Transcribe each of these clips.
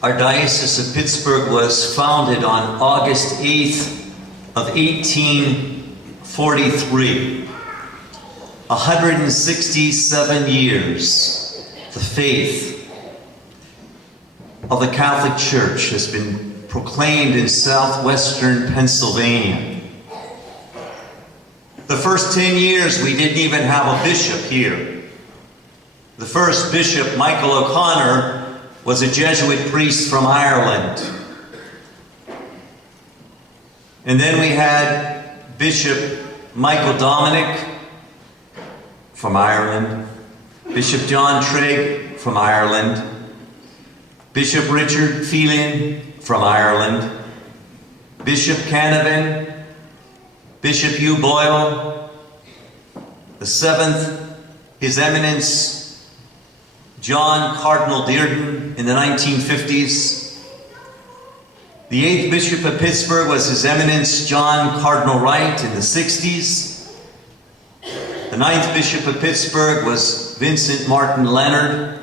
Our Diocese of Pittsburgh was founded on August 8th of 1843. 167 years, the faith of the Catholic Church has been proclaimed in southwestern Pennsylvania. The first 10 years, we didn't even have a bishop here. The first bishop, Michael O'Connor, was a Jesuit priest from Ireland. And then we had Bishop Michael Dominic from Ireland, Bishop John Trigg from Ireland, Bishop Richard Phelan from Ireland, Bishop Canavan, Bishop Hugh Boyle, the seventh, His Eminence John Cardinal Dearden in the 1950s. The eighth Bishop of Pittsburgh was His Eminence John Cardinal Wright in the 60s. The ninth Bishop of Pittsburgh was Vincent Martin Leonard.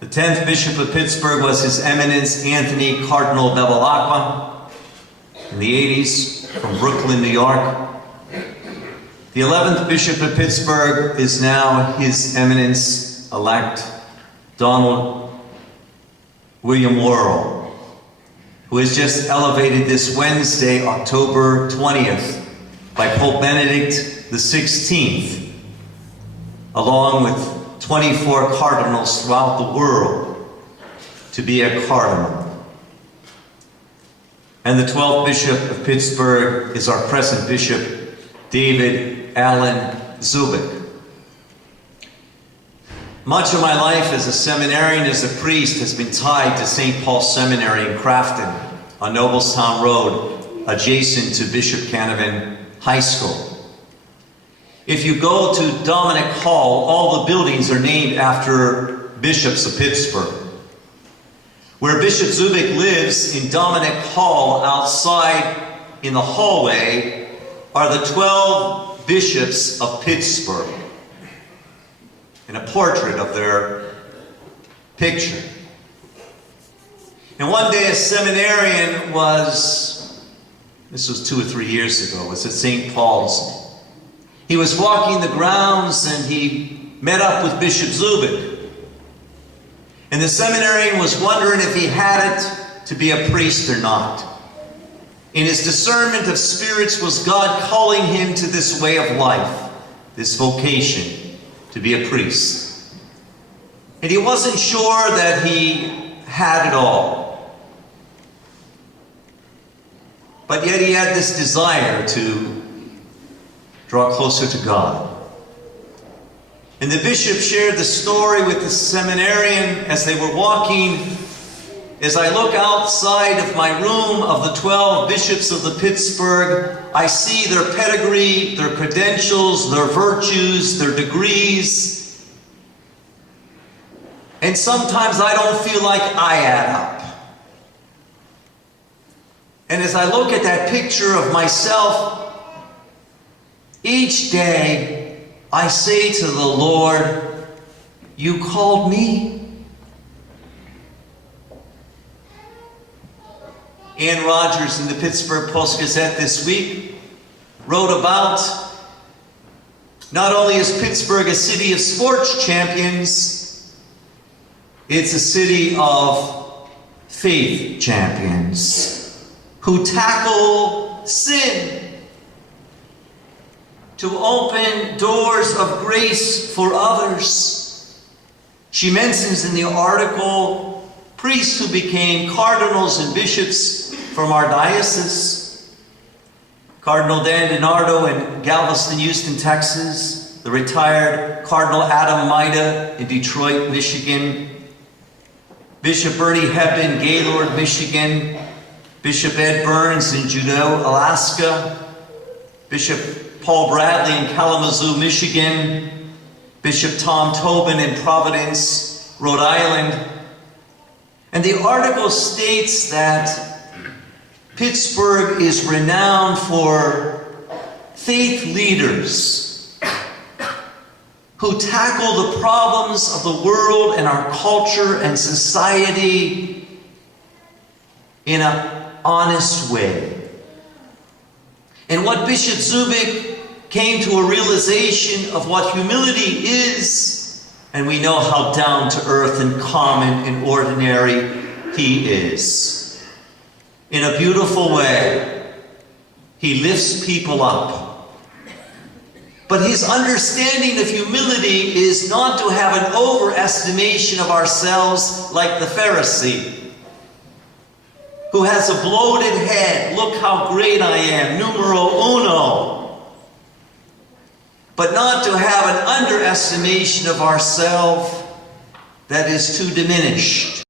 The 10th Bishop of Pittsburgh was His Eminence Anthony Cardinal Bevilacqua in the 80s from Brooklyn, New York. The 11th Bishop of Pittsburgh is now His Eminence-elect Donald William Worrell, who is just elevated this Wednesday, October 20th, by Pope Benedict XVI, along with 24 cardinals throughout the world, to be a cardinal. And the 12th Bishop of Pittsburgh is our present Bishop, David Allen Zubik. Much of my life as a seminarian, as a priest, has been tied to St. Paul's Seminary in Crafton on Noblestown Road, adjacent to Bishop Canavan High School. If you go to Dominic Hall, all the buildings are named after bishops of Pittsburgh. Where Bishop Zubik lives in Dominic Hall, outside in the hallway, are the 12 bishops of Pittsburgh, and a portrait of their picture. And one day a seminarian this was 2 or 3 years ago, was at St. Paul's. He was walking the grounds and he met up with Bishop Zubik. And the seminarian was wondering if he had it to be a priest or not. In his discernment of spirits, was God calling him to this way of life, this vocation, to be a priest? And he wasn't sure that he had it all. But yet he had this desire to draw closer to God. And the bishop shared the story with the seminarian as they were walking. As I look outside of my room of the 12 bishops of the Pittsburgh, I see their pedigree, their credentials, their virtues, their degrees. And sometimes I don't feel like I add up. And as I look at that picture of myself, each day I say to the Lord, "You called me." Ann Rogers in the Pittsburgh Post-Gazette this week wrote about, not only is Pittsburgh a city of sports champions, it's a city of faith champions who tackle sin to open doors of grace for others. She mentions in the article priests who became cardinals and bishops from our diocese. Cardinal Dan DiNardo in Galveston, Houston, Texas. The retired Cardinal Adam Maida in Detroit, Michigan. Bishop Bernie Hebb in Gaylord, Michigan. Bishop Ed Burns in Juneau, Alaska. Bishop Paul Bradley in Kalamazoo, Michigan. Bishop Tom Tobin in Providence, Rhode Island. And the article states that Pittsburgh is renowned for faith leaders who tackle the problems of the world and our culture and society in an honest way. And what Bishop Zubik came to a realization of what humility is, and we know how down to earth and common and ordinary he is. In a beautiful way, he lifts people up. But his understanding of humility is not to have an overestimation of ourselves like the Pharisee, who has a bloated head. Look how great I am, numero uno. But not to have an underestimation of ourselves that is too diminished.